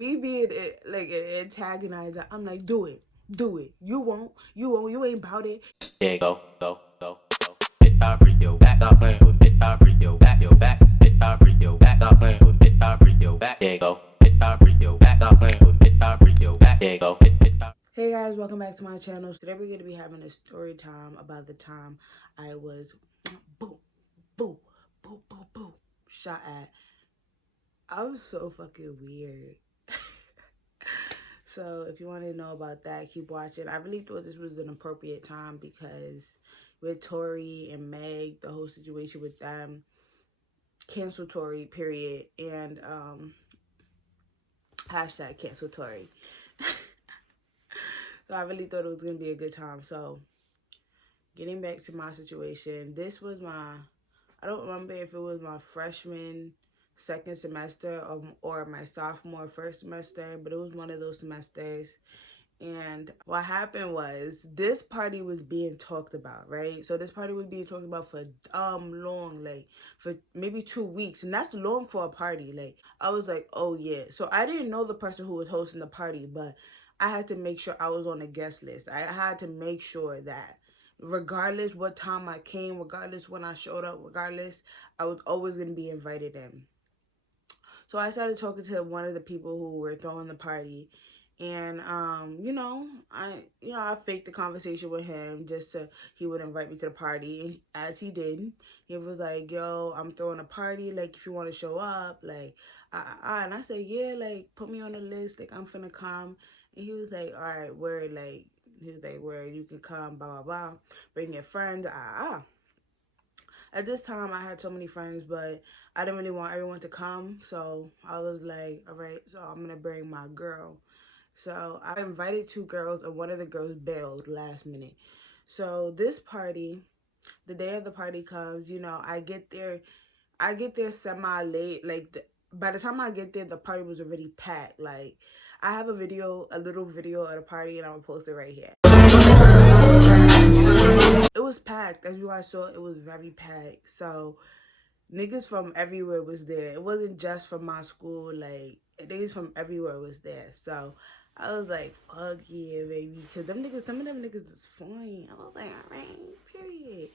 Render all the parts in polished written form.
Me being like an antagonizer, I'm like, do it. Do it. You won't. You won't. You ain't about it. Yeah, go. Bitch, I bring you back. Stop playing with bitch, I bring you back. Yo, back. Bitch, I bring you back. Stop playing with bitch, I bring you back. Yeah, go. Bitch, I bring you back. Stop playing with bitch, I bring you back. Yeah, go. Hey guys, welcome back to my channel. Today we're going to be having a story time about the time I was boo, boo, boo, boo, boo, shot at. I was so fucking weird. So if you want to know about that, keep watching. I really thought this was an appropriate time because with Tori and Meg, the whole situation with them, cancel Tori, period, and hashtag cancel Tori. So I really thought it was going to be a good time. So getting back to my situation, this was I don't remember if it was my freshman second semester or my sophomore first semester, but it was one of those semesters. And what happened was this party was being talked about, right? So this party was being talked about for long, like for maybe 2 weeks, and that's long for a party. Like I was like, oh yeah. So I didn't know the person who was hosting the party, but I had to make sure I was on the guest list. I had to make sure that regardless what time I came, regardless when I showed up, regardless, I was always gonna be invited in. So I started talking to one of the people who were throwing the party, and I faked the conversation with him just so he would invite me to the party. And as he did, he was like, "Yo, I'm throwing a party. Like, if you want to show up, like, and I said, yeah, like, put me on the list. Like, I'm finna come." And he was like, "All right, where, like." He was like, "Where you can come, blah blah blah. Bring your friends, At this time, I had so many friends, but I didn't really want everyone to come. So I was like, all right, so I'm going to bring my girl. So I invited two girls, and one of the girls bailed last minute. So this party, the day of the party comes, I get there semi late. Like, by the time I get there, the party was already packed. Like, I have a little video of the party, and I'm going to post it right here. It was packed. As you guys saw, it was very packed. So niggas from everywhere was there. It wasn't just from my school. Like, niggas from everywhere was there. So I was like, fuck yeah, baby. Because some of them niggas was fine. I was like, all right, period.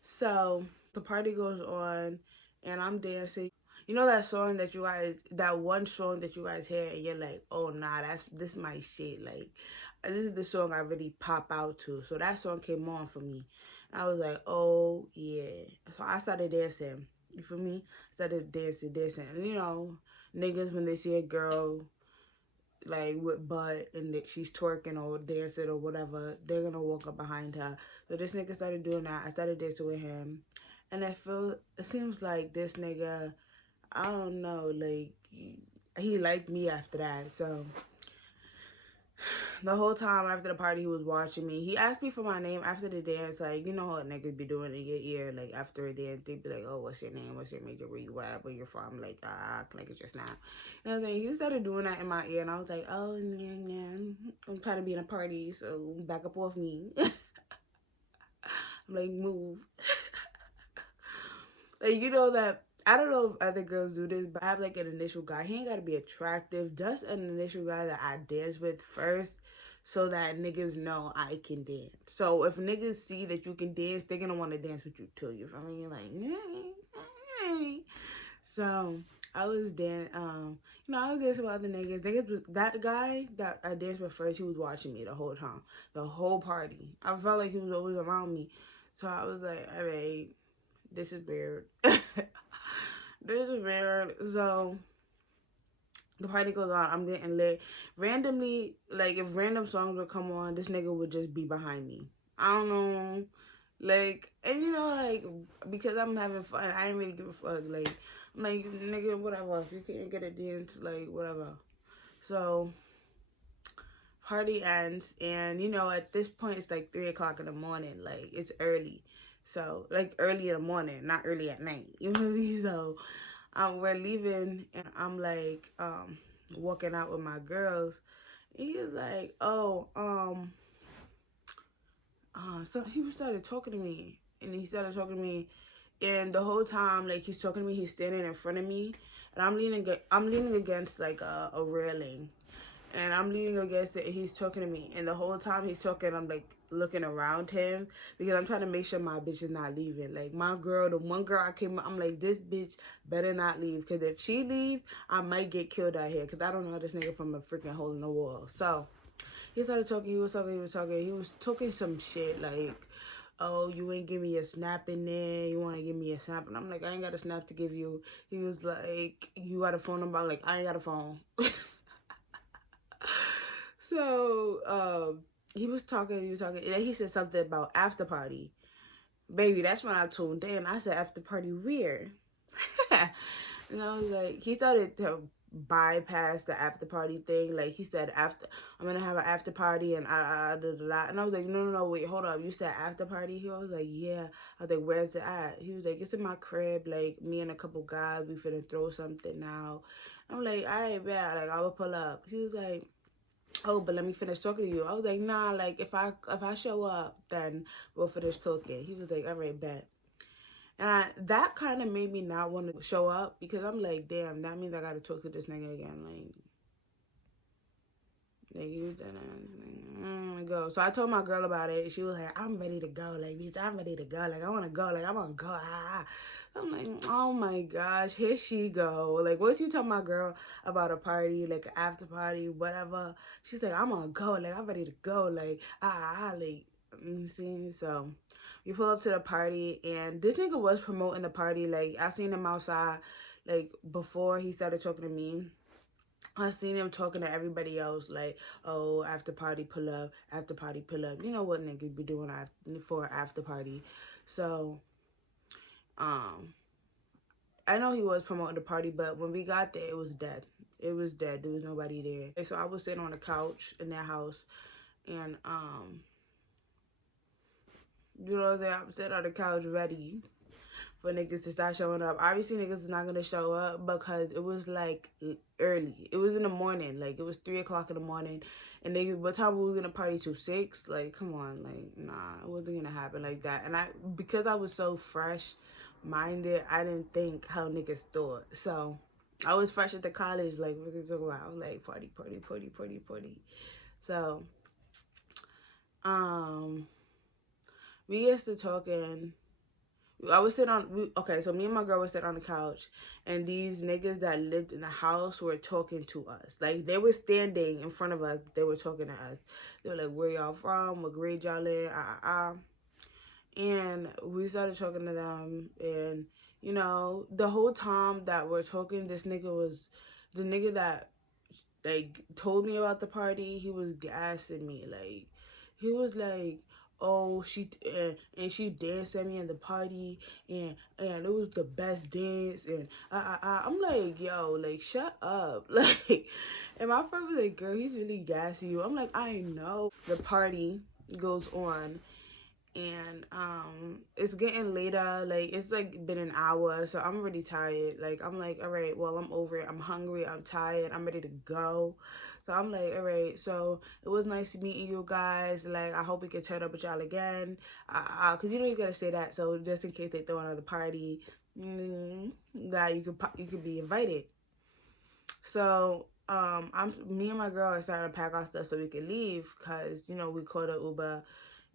So the party goes on, and I'm dancing. You know that one song that you guys hear, and you're like, oh nah, this my shit. Like, this is the song I really pop out to. So that song came on for me. I was like, oh yeah. So I started dancing. You feel me? Started dancing. And niggas, when they see a girl like with butt and that she's twerking or dancing or whatever, they're gonna walk up behind her. So this nigga started doing that. I started dancing with him, and it seems like this nigga, I don't know, like he liked me after that. So the whole time after the party, he was watching me. He asked me for my name after the dance. Like, you know how niggas be doing in your ear. Like, after a dance, they be like, oh, what's your name? What's your major? Where you at? Where you from? Like, can I get your snap? And I was like, he started doing that in my ear. And I was like, oh, yeah. I'm trying to be in a party, so back up off me. I'm like, move. Like, that. I don't know if other girls do this, but I have like an initial guy. He ain't gotta be attractive. Just an initial guy that I dance with first, so that niggas know I can dance. So if niggas see that you can dance, they're gonna want to dance with you too. You feel me? Like, hey. So I was I was dancing with other niggas. That guy that I danced with first, he was watching me the whole time, the whole party. I felt like he was always around me. So I was like, all right, this is weird. This is weird. So the party goes on. I'm getting lit. Randomly, like if random songs would come on, this nigga would just be behind me. I don't know. Like, and like because I'm having fun, I ain't really give a fuck. Like, I'm like, nigga, whatever. If you can't get a dance, like whatever. So party ends, and at this point it's like 3 o'clock in the morning. Like, it's early. So like early in the morning, not early at night. You know what I mean? So we're leaving, and I'm like walking out with my girls. And he was like, oh, so he started talking to me, and he started talking to me, And the whole time, like, he's talking to me, he's standing in front of me, and I'm leaning against like a railing, and I'm leaning against it, and he's talking to me, and the whole time he's talking, I'm like looking around him because I'm trying to make sure my bitch is not leaving. Like, my girl, the one girl I came, I'm like, this bitch better not leave, because if she leave, I might get killed out here, because I don't know this nigga from a freaking hole in the wall. So he started talking, he was talking some shit like, oh, you ain't give me a snap in there, you want to give me a snap, and I'm like, I ain't got a snap to give you. He was like, you got a phone number? I'm like, I ain't got a phone. So he was talking, and then he said something about after party. Baby, that's when I tuned in. I said, after party where? And I was like, he started to bypass the after party thing. Like, he said, after, I'm gonna have an after party, and and I was like, no, wait, hold up, you said after party? He was like, yeah. I was like, where's it at? He was like, it's in my crib, like, me and a couple guys, we finna throw something now. I'm like, all right, bet, like, I will pull up. He was like, oh, but let me finish talking to you. I was like, nah, like, if I show up, then we'll finish talking. He was like, all right, bet. And that kind of made me not want to show up, because I'm like, damn, that means I got to talk to this nigga again. Like you didn't go. So I told my girl about it. She was like, I'm ready to go. Like, bitch, I'm ready to go. Like, I want to go. Like, I want to go. I'm like, oh my gosh, here she go. Like, once you tell my girl about a party, like an after party, whatever, she's like, I'm gonna go. Like, I'm ready to go. Like, like, you see? So we pull up to the party, and this nigga was promoting the party. Like, I seen him outside, like, before he started talking to me. I seen him talking to everybody else, like, oh, after party pull up, after party pull up. You know what niggas be doing for after party. So, I know he was promoting the party, but when we got there, it was dead. It was dead. There was nobody there. So I was sitting on the couch in their house, and you know what I'm saying? I'm sitting on the couch ready for niggas to start showing up. Obviously, niggas is not gonna show up because it was like early. It was in the morning. Like, it was 3 o'clock in the morning, and they, what time we was gonna party till 6? Like, come on, like, nah, it wasn't gonna happen like that. And because I was so fresh minded, I didn't think how niggas thought. So I was fresh at the college, like, we could talk about like party. So we get to talking. I was sitting on, okay, so me and my girl was sitting on the couch, and these niggas that lived in the house were talking to us. Like, they were standing in front of us, they were talking to us. They were like, where y'all from? What grade y'all in? And we started talking to them, and, you know, the whole time that we're talking, this nigga was, the nigga that, like, told me about the party, he was gassing me. Like, he was like, oh, and she danced at me in the party, and it was the best dance, and I'm like, yo, like, shut up. Like, and my friend was like, girl, he's really gassing you. I'm like, I know. The party goes on, and it's getting later. Like, it's like been an hour, so I'm really tired. Like, I'm like, all right, well, I'm over it. I'm hungry, I'm tired, I'm ready to go. So I'm like, all right, so it was nice meeting you guys. Like, I hope we can turn up with y'all again, because you know you gotta say that, so just in case they throw another party, that you could be invited. So me and my girl are starting to pack our stuff so we can leave, because, you know, we called an Uber,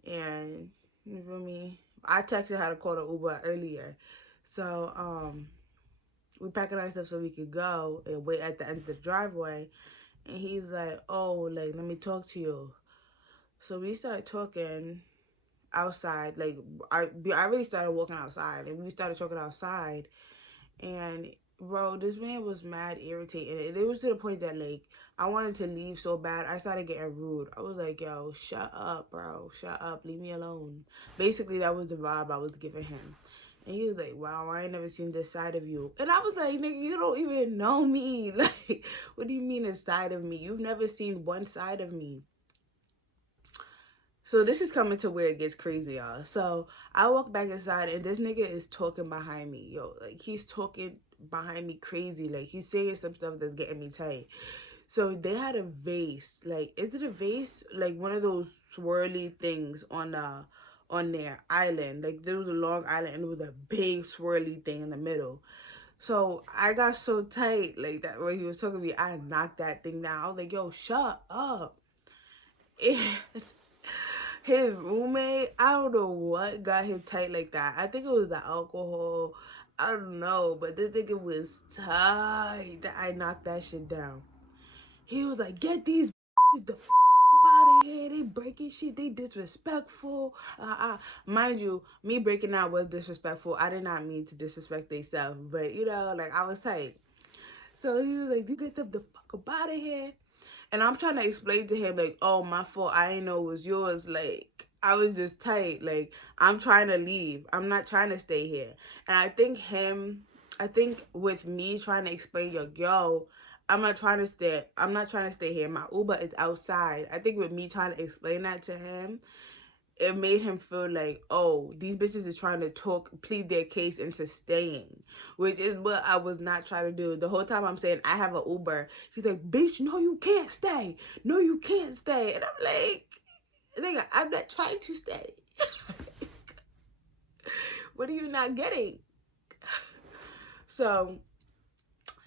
and you feel me? I texted her to call the Uber earlier. So we packing our stuff so we could go and wait at the end of the driveway. And he's like, oh, like, let me talk to you. So we started talking outside. Like, I already started walking outside, and we started talking outside. And bro, this man was mad irritating. And it was to the point that, like, I wanted to leave so bad. I started getting rude. I was like, yo, shut up, bro. Shut up. Leave me alone. Basically, that was the vibe I was giving him. And he was like, wow, I ain't never seen this side of you. And I was like, nigga, you don't even know me. Like, what do you mean a side of me? You've never seen one side of me. So this is coming to where it gets crazy, y'all. So I walk back inside, and this nigga is talking behind me. Yo, like, he's talking behind me crazy. Like, he's saying some stuff that's getting me tight. So they had a vase. Like, is it a vase? Like, one of those swirly things on on their island. Like there was a long island and it was a big swirly thing in the middle. So I got so tight, like that when he was talking to me, I knocked that thing down. I was like, yo, shut up. His roommate, I don't know what got him tight like that. I think it was the alcohol. I don't know, but this nigga was tight that I knocked that shit down. He was like, get these the out of here. They breaking shit. They disrespectful. Mind you, me breaking out was disrespectful. I did not mean to disrespect themselves, but you know, like I was tight. So he was like, you get them the fuck up out of here. And I'm trying to explain to him, like, oh, my fault. I didn't know it was yours. Like, I was just tight. Like, I'm trying to leave. I'm not trying to stay here. And I think with me trying to explain, yo, I'm not trying to stay here. My Uber is outside. I think with me trying to explain that to him, it made him feel like, oh, these bitches is trying to plead their case into staying, which is what I was not trying to do. The whole time I'm saying I have an Uber, he's like, bitch, no, you can't stay. No, you can't stay. And I'm like, nigga, I'm not trying to stay. What are you not getting? So,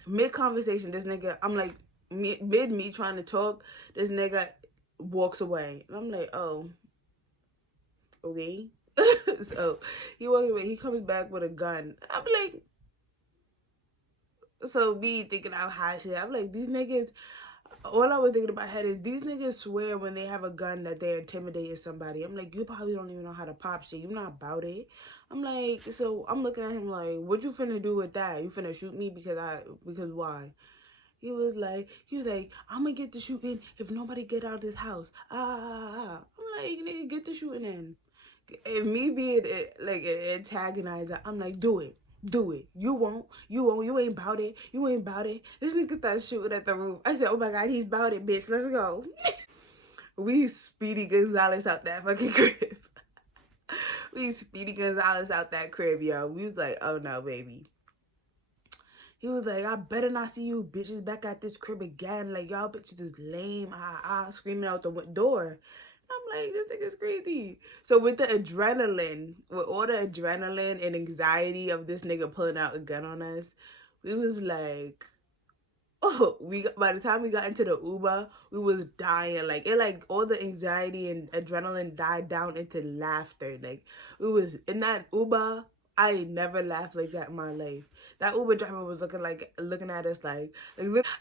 mid conversation, this nigga, I'm like, mid me trying to talk, this nigga walks away. And I'm like, oh, okay. So he walks away. He comes back with a gun. I'm like, so me thinking out high shit. I'm like, these niggas. All I was thinking in my head is these niggas swear when they have a gun that they're intimidating somebody. I'm like, you probably don't even know how to pop shit. You're not about it. I'm like, so I'm looking at him like, what you finna do with that? You finna shoot me because why? He was like, I'm gonna get the shooting if nobody get out of this house. I'm like, nigga, get the shooting in. And me being like an antagonizer, I'm like, do it. You won't. You ain't about it. This nigga started shooting at the roof. I said, oh my God, he's about it, bitch. Let's go. We Speedy Gonzalez out that fucking crib. We Speedy Gonzalez out that crib, yo. We was like, oh no, baby. He was like, I better not see you bitches back at this crib again. Like, y'all bitches is lame. Screaming out the door. I'm like, this nigga's crazy. So with all the adrenaline and anxiety of this nigga pulling out a gun on us, we was like, oh, by the time we got into the Uber, we was dying. Like all the anxiety and adrenaline died down into laughter. Like we was in that Uber. I never laughed like that in my life. That Uber driver was looking at us like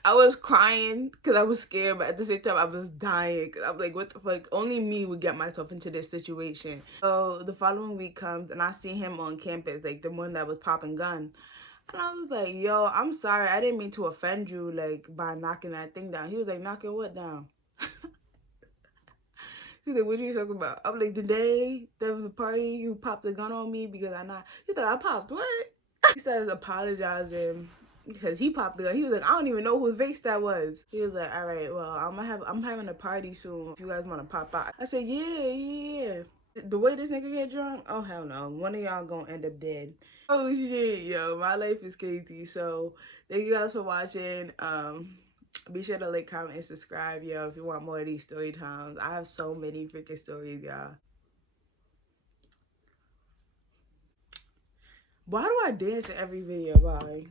I was crying because I was scared, but at the same time I was dying because I'm like, what the fuck? Only me would get myself into this situation. So the following week comes and I see him on campus, like the one that was popping gun. And I was like, yo, I'm sorry. I didn't mean to offend you, like, by knocking that thing down. He was like, knocking what down? He's like, what are you talking about? I'm like, the day there was a party, you popped the gun on me because He's like, I popped what? He started apologizing because he popped the gun. He was like, I don't even know whose vase that was. He was like, all right, well, I'm having a party soon if you guys want to pop out. I said, yeah. The way this nigga get drunk, oh hell no. One of y'all gonna end up dead. Oh shit, yo, my life is crazy. So thank you guys for watching. Be sure to like, comment, and subscribe, yo, if you want more of these story times. I have so many freaking stories, y'all. Why do I dance in every video? Bye.